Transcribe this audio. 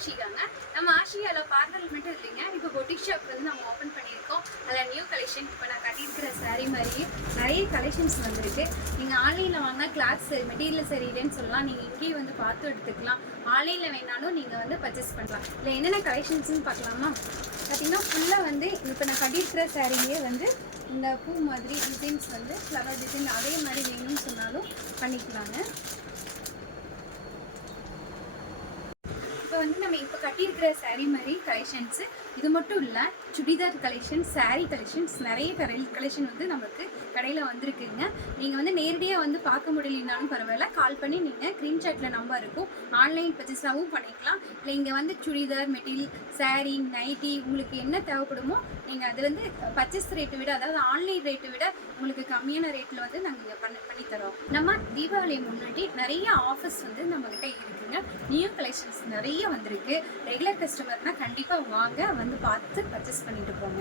ஆஷிகாங்க. நம்ம ஆஷிகால பார்லர் மட்டும் இல்லைங்க, இப்போ பொட்டிக் ஷாப் வந்து நம்ம ஓப்பன் பண்ணியிருக்கோம். அதில் நியூ கலெக்ஷன் இப்போ நான் கட்டியிருக்கிற சாரீ மாதிரியே நிறைய கலெக்ஷன்ஸ் வந்திருக்கு. நீங்கள் ஆன்லைனில் வாங்க கிளாத்ஸ் மெட்டீரியல் சரியில்லைன்னு சொல்லலாம், நீங்கள் இங்கேயே வந்து பார்த்து எடுத்துக்கலாம். ஆன்லைனில் வேணாலும் நீங்கள் வந்து பர்ச்சேஸ் பண்ணலாம். இல்லை என்னென்ன கலெக்ஷன்ஸ்னு பார்க்கலாமா? பார்த்தீங்கன்னா ஃபுல்லாக வந்து இப்போ நான் கட்டியிருக்கிற சாரியே வந்து இந்த பூ மாதிரி டிசைன்ஸ் வந்து ஃப்ளவர் டிசைன் அதே மாதிரி வேணும்னு சொன்னாலும் பண்ணிக்கலாங்க. இப்போ வந்து நம்ம இப்போ கட்டியிருக்கிற சாரீ மாதிரி கலெக்ஷன்ஸு இது மட்டும் இல்லை, சுடிதார் கலெக்ஷன், சாரீ கலெக்ஷன்ஸ் நிறைய கலெக்ஷன் வந்து நமக்கு கடையில் வந்திருக்குங்க. நீங்கள் வந்து நேரடியாக வந்து பார்க்க முடியலனாலும் பரவாயில்ல, கால் பண்ணி நீங்கள் ஸ்க்ரீன்ஷாட்டில் நம்பர் இருக்கும், ஆன்லைன் பர்ச்சேஸாகவும் பண்ணிக்கலாம். இல்லை இங்கே வந்து சுடிதார் மெட்டீரியல், சாரீ, நைட்டி உங்களுக்கு என்ன தேவைப்படுமோ நீங்கள் அது வந்து பர்ச்சேஸ் ரேட்டை விட, அதாவது ஆன்லைன் ரேட்டை விட உங்களுக்கு கம்மியான ரேட்டில் வந்து நாங்கள் பண்ணி தரோம். நம்ம தீபாவளியை முன்னாடி நிறைய ஆஃபர்ஸ் வந்து நம்மக்கிட்ட இருக்குங்க. நியூ கலெக்ஷன்ஸ் நிறைய வந்திருக்கு. ரெகுலர் கஸ்டமர்னால் கண்டிப்பாக வாங்க, வந்து பார்த்து பர்ச்சேஸ் பண்ணிட்டு போங்க.